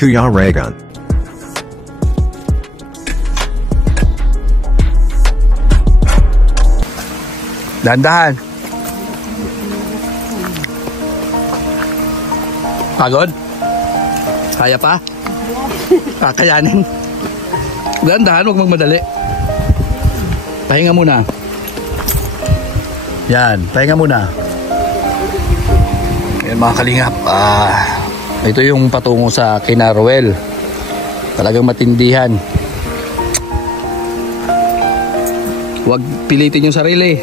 Kuya Raygun. Dahan-dahan. Pagod? Kaya pa? Kakayanin. Dahan-dahan, huwag magmadali. Pahinga muna. Yan, pahinga muna. Yan mga kalingap. Ito yung patungo sa kina Roel. Talagang matindihan. Huwag pilitin yung sarili.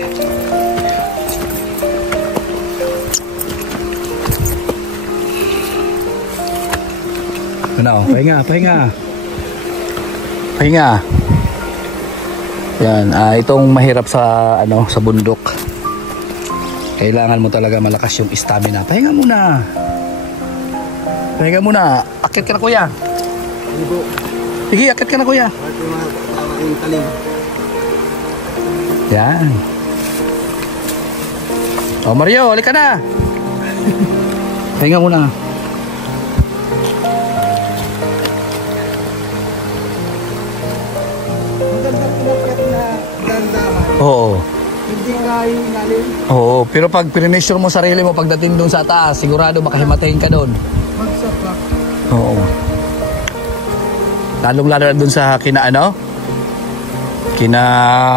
Ano? Pahinga, pahinga. Pahinga. Yan, itong mahirap sa sa bundok. Kailangan mo talaga malakas yung stamina. Pahinga muna. Pahinga muna. Akit ka na kuya. Sige, akit ka na kuya. Yan. Oh Mario, halika na. Pahinga muna. Oo. Hindi nga yung ilalim. Oo, pero pag pinimeasure mo sarili mo pagdating doon sa taas, sigurado makahimatayin ka doon. Magsak pa. Oo. Lalong-lalo na doon sa kina Kina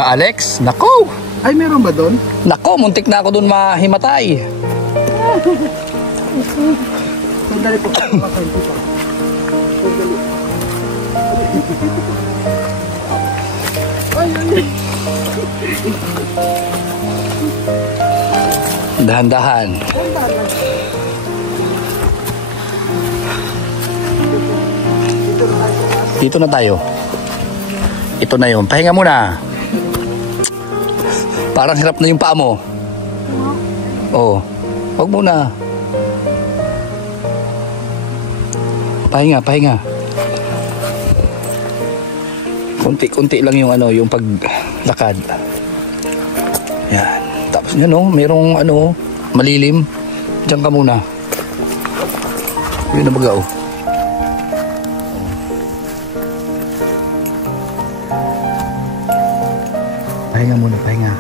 Alex. Nako! Ay, meron ba doon? Nako, muntik na ako doon mahimatay. Sandali po. Sandali. Dahan-dahan. Dito na tayo. Ito na yun. Pahinga muna. Parang hirap na yung paa mo. Oo. Huwag muna. Pahinga, pahinga. Kunti-kunti lang yung yung paglakad. Yan. Tapos yan merong malilim. Diyan ka muna. Yun na baga Pahinga muna, pahinga.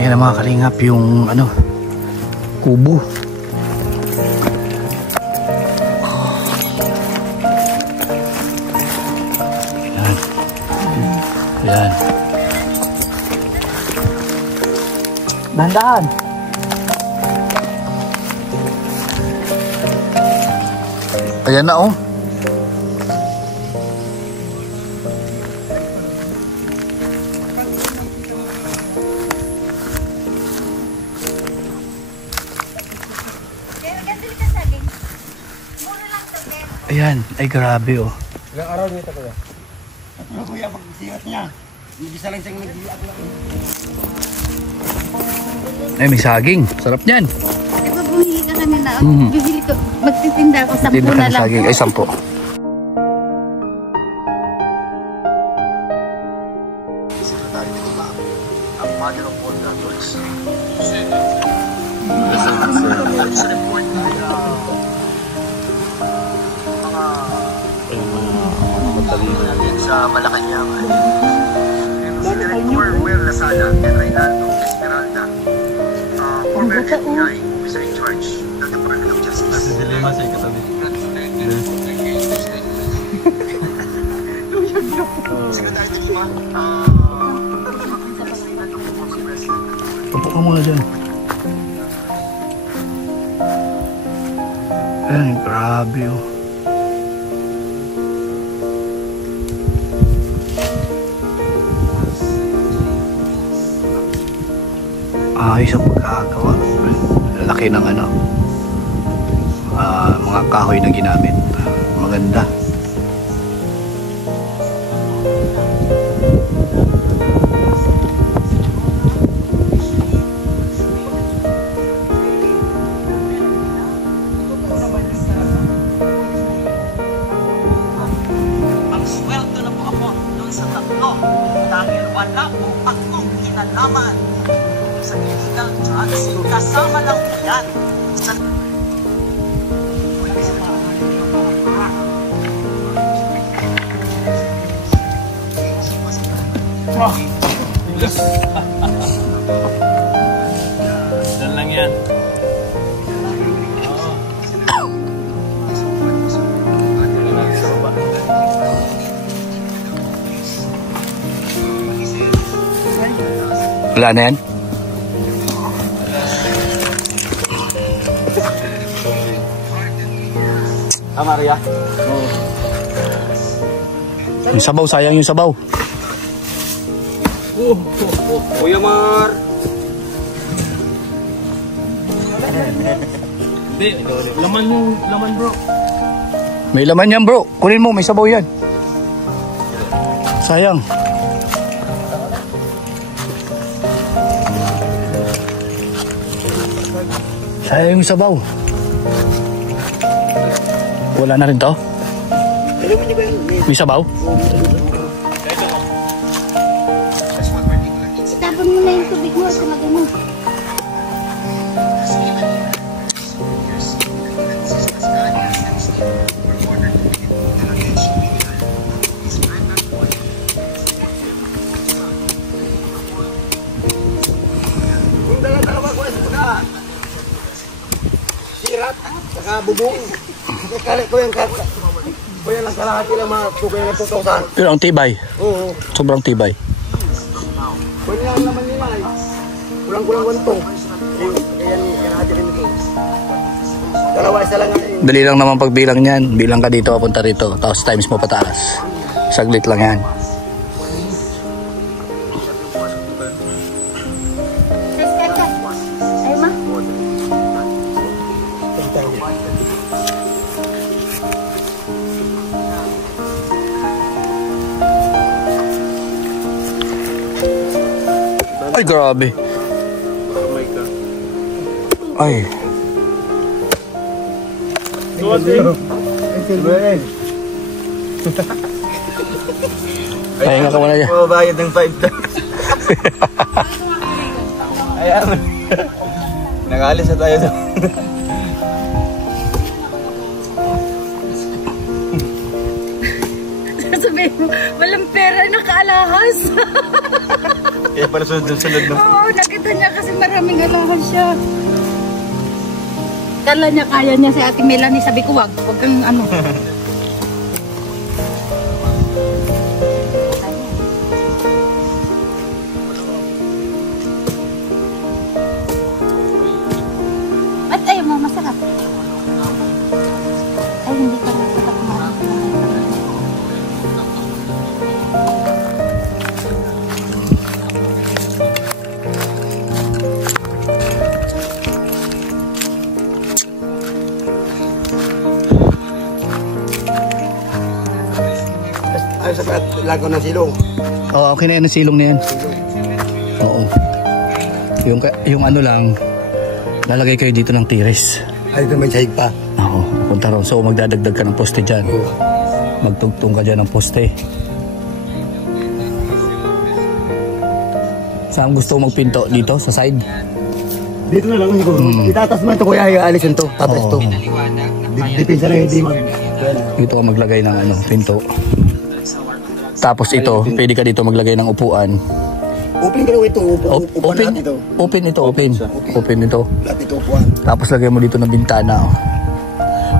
Yan ang mga kalingap yung kubo. Yan. Dahan-dahan. Ayan na Ayan, ay grabe Ilang araw dito kuya? Kuya, pag-sigat niya. Mag-isa lang siyang nag-iat lang. Ay, may saging. Sarap niyan. Diba bumili ka kanina? Bibili ko, magtitinda ako, 10 Tinda ka na ng lang. saging. Ay, 10. Sa Malacanang si Director Will Lasada and Reynaldo Esmeralda, former FBI officer in charge ng Department of Justice. Dilema sa katabi. Secretary de Lima, Upo ka muna dyan. Ayan, grabe ayos ang pagkakagawa. Lalaki ng mga kahoy na ginamit. Maganda. ang sweldo na po ako doon sa tatlo dahil wala po akong kinalaman sa illegal drugs, kasama lang yan sa Dan lang yan. Wala na yan? Maria? Yung sabaw, sayang yung sabaw. Kuya Mar! Hindi, laman bro. May laman yan bro. Kunin mo, may sabaw yan. Sayang. Sayang yung sabaw. Wala na rin to? May sabaw? Tapon mo na yung tubig mo at kumagay mo. Sirat, saka bubong. Kali ko yung kuya lang kalahati lang mga kuya ng tutusan. Pero ang tibay. Oo. Sobrang tibay. Kuya lang naman nila eh. Kulang-kulang wantong. Kaya kalahati rin ito. Dalawa isa lang nga. Dali lang naman pagbilang niyan. Bilang ka dito, papunta rito. Tapos times mo pataas. Saglit lang yan. Ay ma. Ay, grabe. Ay. Pahinga ka muna dyan. Mababayad ng 5 Ayan. Nakalis na tayo doon. Sabihin mo, walang pera, nakaalahas. Kaya pala sunod-sunod na. Oo, nakita niya kasi maraming alahas siya. Kala niya kaya niya si Ate Melanie, sabi ko wag kang ano. At ayaw mo, masarap. Ay, hindi ka masarap kumain. Ay, sa lago ng silong. Oo, okay na yan, ang silong na yan. Oo. Yung ano lang, lalagay kayo dito ng tiris. Ay, ito may sahig pa. Oo, punta ron. So, magdadagdag ka ng poste dyan. Magtugtong ka dyan ng poste. Saan gusto mo magpinto? Dito, sa side? Dito na lang siguro. Itatas mo ito kuya, i-alisin to. Tapos Oo. ito. Dipinsa na hindi mag... Dito ka maglagay ng ano, pinto. Tapos ito, pwede ka dito maglagay ng upuan. Open ka na ito. Upuan Open, natin ito. open ito, open. Open ito. Lahat ito upuan. Tapos lagay mo dito ng bintana.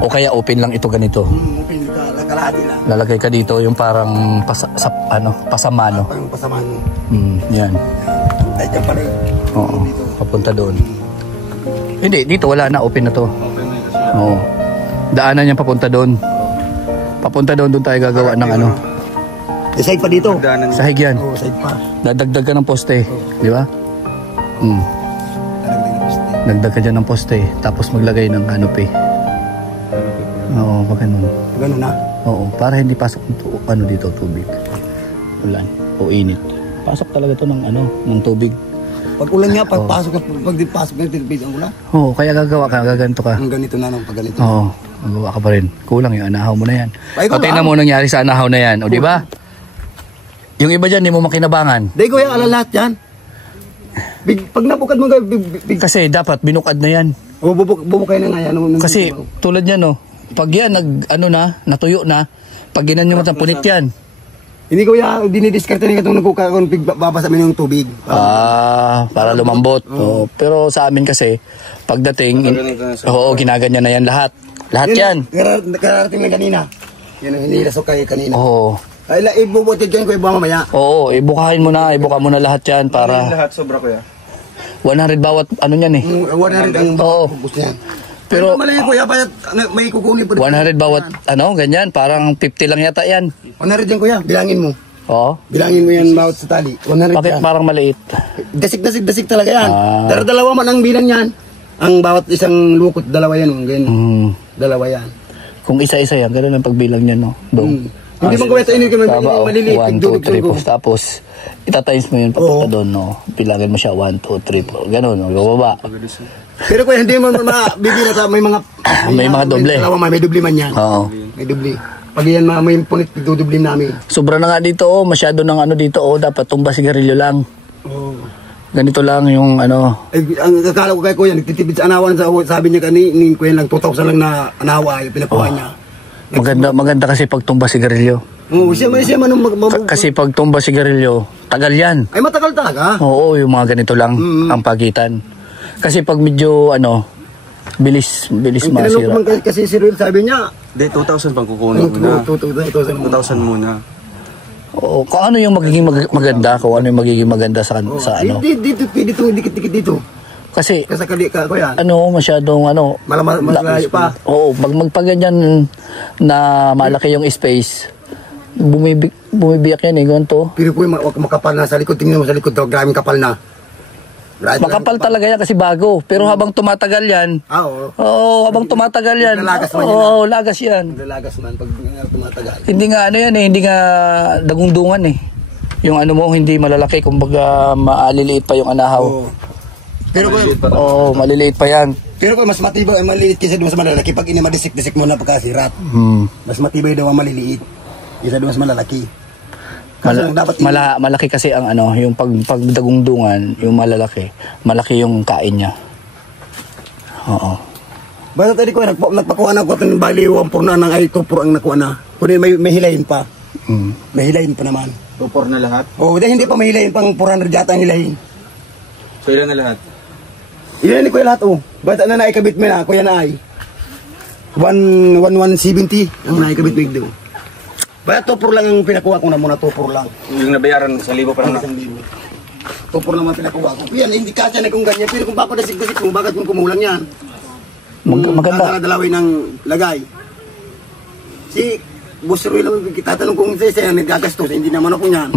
O kaya open lang ito ganito. Open ka. Kalahati lang. Lalagay ka dito yung parang pasama, no? Parang pasamaan mo. Yan. Ay, dyan pala eh. Oo, papunta doon. Hindi, dito wala na, open na to. Oo. Daanan niya papunta doon. Papunta doon tayo gagawa ng ano. Side pa dito. Sahig yan. Oo, side pa. Dadagdag ka ng poste, di ba? Dagdag ka dyan ng poste, tapos maglagay ng canopy. Oo, pag ganun. Ganun na. Oo, para hindi pasok ano dito tubig. Ulan o init. Pasok talaga to ng ano, ng tubig. Pag ulan nga, pagpasok pag di pasok ng tilbid ang ulan. Oo, kaya gagawa ka, gaganto ka. Ang ganito na nang pag ganito. Oo, magawa ka pa rin. Kulang yung anahaw mo na yan. Ay, O tingnan mo nangyari sa anahaw na yan, o di ba? Yung iba dyan, di mo makinabangan. Di kuya, ala lahat yan. Pag nabukad mo, Kasi dapat binukad na yan. bubukay na nga yan. Kasi tulad yan, no, pag yan natuyo na, pag ginanyo mo punit yan. Hindi ko ya dinidiskarte ni katong nagkukakonfig babasa min yung tubig. Para lumambot. Oh, pero sa amin kasi, pagdating, oo, ginaganyan na yan lahat. Lahat yan. Kararating lang kanina. Yan ang hinilasok kayo kanina. Oo. Ay, ibubutid kayo ko iba mamaya. Oo, ibuka mo na lahat yan para... Lahat sobra ko ya. 100 bawat ano yan eh. 100 ang Oo. bubus niyan. Pero Malay ko ya, may kukunin pa. 100 bawat ano, ganyan, parang 50 lang yata yan. 100 yan kuya, bilangin mo. Oo. Bilangin mo yan bawat sa tali. 100 Bakit yan. parang maliit? Dasik talaga yan. Ah. Dalawa man ang bilang yan. Ang bawat isang lukot, dalawa yan. Ganyan. Dalawa yan. Kung isa-isa yan, ganun ang pagbilang niya, no? Dong. Hindi man kuya tayo maliliit. 1, 2, 3, 4. Tapos, itatimes mo yun papunta doon, no? Bilangin mo siya, 1, 2, 3, 4. Ganun, no? Bababa. Pero kuya, hindi mo mabibira sa may mga... May mga doble. May doble man yan. Oo. May doble. Pag yan may punit, dudubli namin. Sobra na nga dito, oh. Masyado ng ano dito, oh. Dapat tumba sigarilyo lang. Oo. Ganito lang yung ano. Ay, ang akala ko kay kuya, nagtitipid sa anawan. Sabi niya ni kuya lang, 2,000 lang na anawa. Yung pinakuha niya. Maganda kasi pag tumba sigarilyo. Oo, siya man Kasi pag tumba sigarilyo, tagal yan. ay matagal talaga. Oo, yung mga ganito lang ang pagitan. Kasi pag medyo ano, bilis Tinanong ko masira. man kasi si Ruel, sabi niya, Hindi, 2,000 pang kukunin muna. 2,000 muna. Oo, kung ano yung magiging maganda, kung ano yung magiging maganda sa ano. Dito, dikit-dikit dito. Kasi Kasakali ka, kuya. ano, masyadong ano, Malayo pa. oo, pag magpaganyan na malaki yung space, bumibiyak yan eh, ganito. Pero kuya, makapal na sa likod. Tingnan mo sa likod daw, maraming kapal na. Right, Makapal talaga yan kasi bago. Pero habang tumatagal yan, oo. oo, habang tumatagal yan, Lalagas man yan. oo, lagas yan. Lalagas man pag tumatagal. Hindi nga ano yan eh, hindi nga dagundungan eh. Yung ano mo, hindi malalaki, kumbaga maaliliit pa yung anahaw. Oo. Pero kuya, Oo, maliliit pa yan. pero kuya, mas matibay, maliit kasi doon sa malalaki. Pag inimadisik-disik mo na pagkasirat, mas matibay daw ang maliliit. Isa doon mas malalaki. Kasi dapat Malaki kasi ang ano, yung pagdagundungan, yung malalaki, malaki yung kain niya. Oo. basta tadi ko, nagpakuha na ako ito ng baliw ang purna ng ay tupur ang nakuha na. Kunin may hilayin pa. May hilayin pa naman. Tupor na lahat? Oo, dahil hindi pa may hilayin pang 400 yata ang hilayin. So ilan na lahat? Ilan ni kuya lahat oh. Basta na naikabit mo na, kuya na ay. 170 ang naikabit mo igdo. Basta tupur lang ang pinakuha ko na muna, tupur lang. Yung nabayaran sa libo pa lang. Tupur naman pinakuha ko. Yan, hindi kasya na kung ganyan. Pero kung papadasik-dasik mo, bakit mo kumulang yan? Maganda. Dalawin ng lagay. Si Boss Roy lang tatanong kung siya nagagastos, hindi naman ako niyan.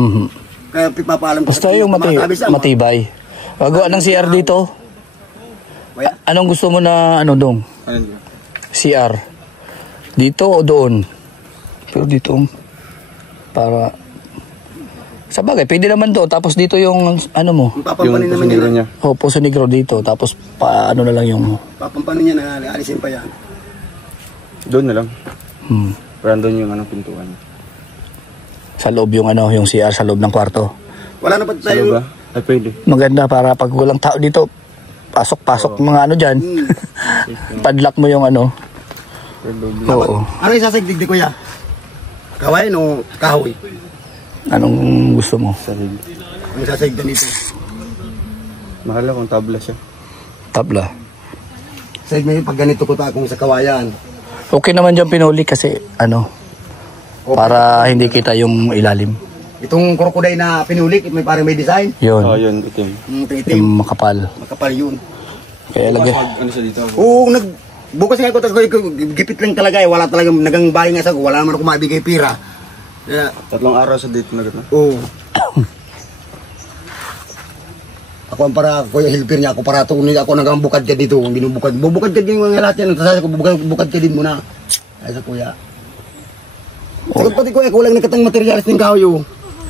Kaya pipapaalam ko. Basta yung matibay. Gagawa ng CR dito. Anong gusto mo na ano dong? CR. Dito o doon? Pero dito para sa bagay, pwede naman doon. Tapos dito yung ano mo? Papampanin naman niya. O, Poso Negro dito. Tapos ano na lang yung... Papampanin niya na alisin pa yan. Doon na lang. Parang doon yung pintuan. Sa loob yung ano, yung CR sa loob ng kwarto. Wala na pa Sa tayo. ba? Ay pwede. Maganda para pag walang tao dito, pasok mga ano dyan. Padlock mo yung ano. Oo. Ano yung sasagdig di kuya? Kawain o kahoy? Anong gusto mo? Sahig. Ang sasagdig nito. Mahal kung tabla siya. Tabla. Sahig mo yung pag ganito ko ta kung sa kawayan. Okay naman dyan pinuli kasi ano, para hindi kita yung ilalim. Itong krokoday na pinulik, may parang may design. Yun, Yun, itim. Itim. yung makapal. Makapal yun. Kaya lagay. Ano siya dito? Oo, bukas nga ko, gipit lang talaga eh. Wala talagang nagang bahay nga sa ko. Wala naman ako mabigay pira. Kaya, 3 araw sa dito na gano'n. oo. Ako ang para, kuya helper niya ako para tunin ako nagang bukad ka dito. Binubukad. Bubukad ka din mga lahat yan. Tapos ako, bukad ka din muna. Ay sa kuya. Sagot pati kuya, kulang na katang materialis ng kahoy.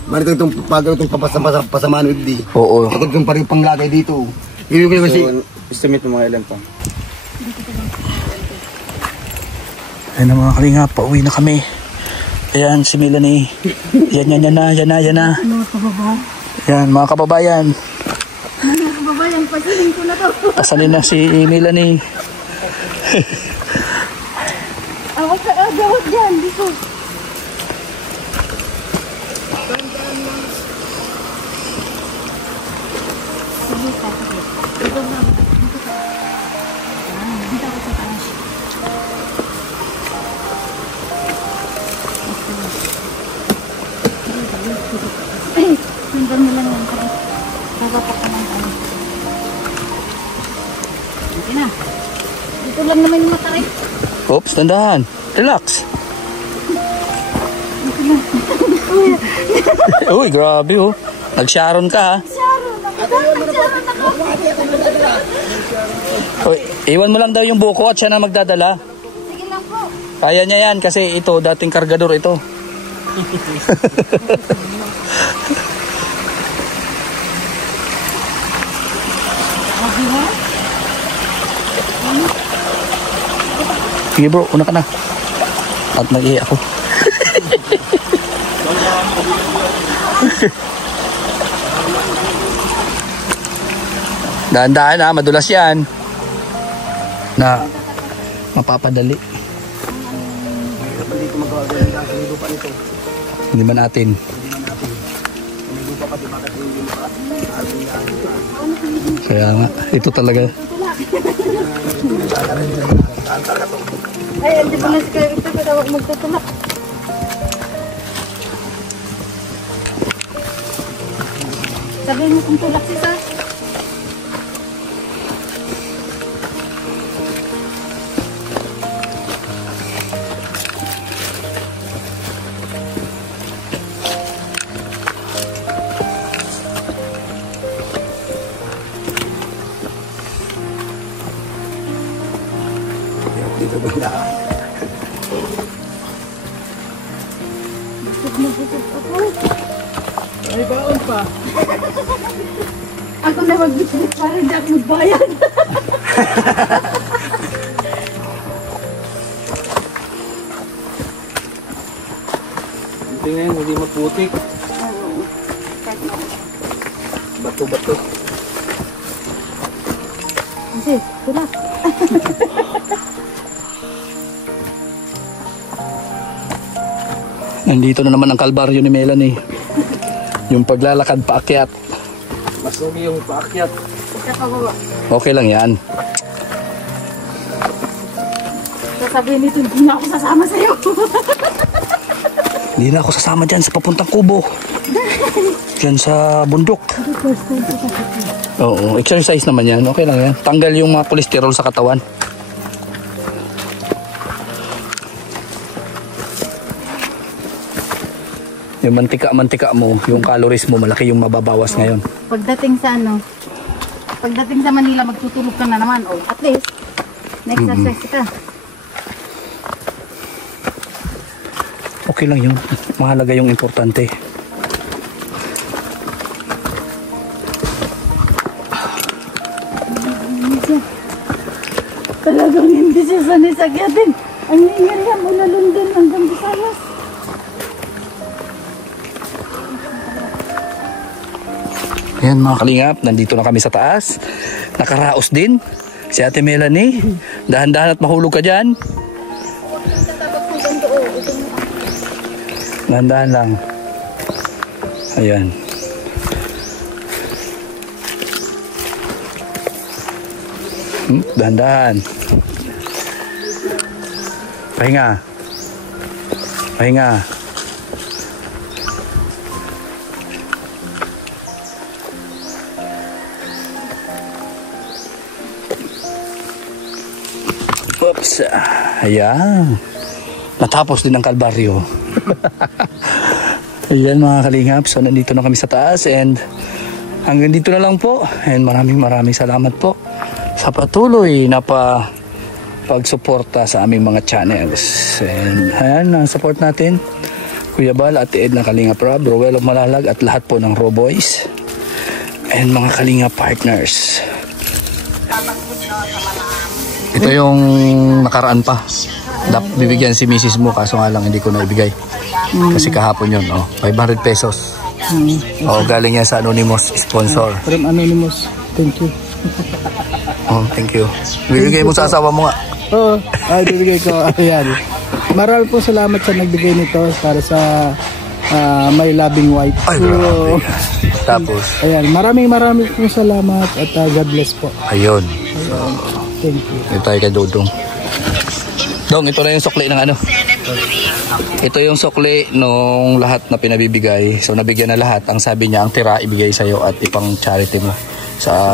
Marito itong pasamaan di. Oo. Sagot itong parang panglagay dito. Ibig ko kasi, So, estimate mo mga ilan pa? Ayun na mga kalinga, pauwi na kami. Ayan, si Melanie. Yan na. Yan, mga kababayan. Mga kababayan, pasilin ko na to. Pasalin na si Melanie. Ang gawat dyan, dito. Sige, sige. Ito na. Dito ako sa taas. Ay, sundan mo lang yan. Nakapak ka ng ano. Sige na. Dito lang naman yung matarik. Oops, tandahan. Relax. Uy, grabe oh. Nag-Sharon ka ha. Sharon ako. Uy, iwan mo lang daw yung buko at siya na magdadala. Sige lang po. Kaya niya yan kasi ito, dating kargador ito. Sige bro, una ka na. At nag-ihi ako. Dahan-dahan ha, madulas yan. Na mapapadali. Hindi ba natin? Kaya nga, ito talaga. Ay, hindi pa na si Kayo ito, pero huwag magtutulak. Sabihin mo kung tulak siya. Dito banda. Ay, baon pa. Ako na mag-bitbit para hindi ako magbayad. Hindi ngayon, hindi maputik. Bato-bato. Kasi, tulak. Nandito na naman ang kalbaryo ni Melanie. Yung paglalakad paakyat. Masugi yung paakyat. Kakababa. Okay lang yan. Sasabihin nito, hindi na ako sasama sa'yo. Hindi na ako sasama dyan sa papuntang kubo. Dyan sa bundok. Oo, exercise naman yan. Okay lang yan. Tanggal yung mga kolesterol sa katawan. Yung mantika mo, yung calories mo, malaki yung mababawas ngayon. Pagdating sa pagdating sa Manila, magtutulog ka na naman. Oh, at least, na-exercise ka. Okay lang yun. Mahalaga yung importante. Talagang hindi siya sanay sa kyatin. Ang hingal yan mula London hanggang Visayas. Ayan mga kalingap, nandito na kami sa taas. Nakaraos din si Ate Melanie. Dahan-dahan at mahulog ka dyan. Dahan-dahan lang. Ayan. Dahan-dahan. Pahinga. Pahinga. Oops. Ayan. Natapos din ang kalbaryo. Ayan mga kalingap. So nandito na kami sa taas and hanggang dito na lang po. And maraming salamat po sa patuloy na pagsuporta sa aming mga channels. And ayan, support natin Kuya Bal, Ate Ed ng Kalingap Rob, Rowell of Malalag at lahat po ng Raw Boys and mga Kalingap partners. Ito yung nakaraan pa. Bibigyan si Mrs. mo kaso nga lang hindi ko naibigay. Kasi kahapon yun, 500 pesos. Galing yan sa Anonymous sponsor. From Anonymous. Thank you. Thank you. Bibigay mo sa asawa mo nga. Oo, bibigay ko. Ayan. Marami po salamat sa nagbigay nito para sa my loving wife. Ay, So, grabe. Tapos, ayan, maraming pong salamat at God bless po. ayun. Thank you. Ito tayo kay Dodong. Dong, ito na yung sukli ng ano. Ito yung sukli nung lahat na pinabibigay. So, nabigyan na lahat. Ang sabi niya, ang tira ibigay sa'yo at ipang charity mo.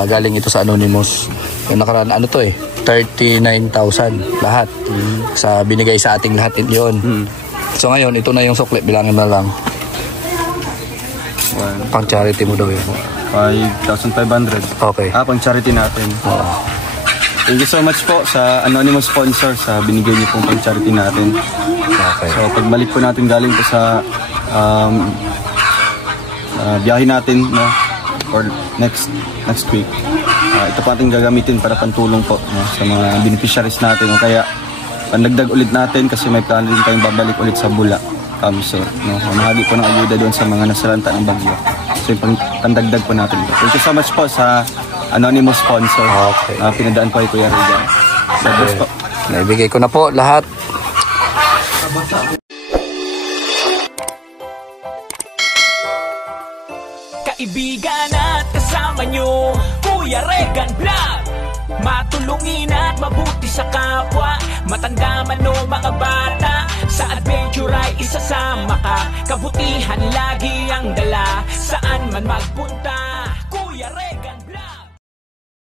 Galing ito sa Anonymous. Yung nakaraan, ano to 39,000 lahat. Sa binigay sa ating lahat yun. So, ngayon, ito na yung sukli. Bilangin na lang. Pang charity mo daw yun. 5,500. Okay. Pang charity natin. Oo. Thank you so much po sa anonymous sponsor sa binigay niyo pong pang-charity natin. Okay. So pagbalik po natin galing po sa biyahe natin or next week. Ito po ating gagamitin para pantulong po sa mga beneficiaries natin. O kaya pandagdag ulit natin kasi may plano din tayong babalik ulit sa Bula, Kamsur. Mahagi po ng ayuda doon sa mga nasalanta ng bagyo. So yung pandagdag po natin. Thank you so much po sa anonymous sponsor. Okay. Pinadaan po ay Kuya Regan. Sabos po. Naibigay ko na po lahat. Kaibigan at kasama nyo, Kuya Regan Vlog. Matulungin at mabuti sa kapwa, matanda man o mga bata. Sa adventure ay isasama ka, kabutihan lagi ang dala, saan man magpunta.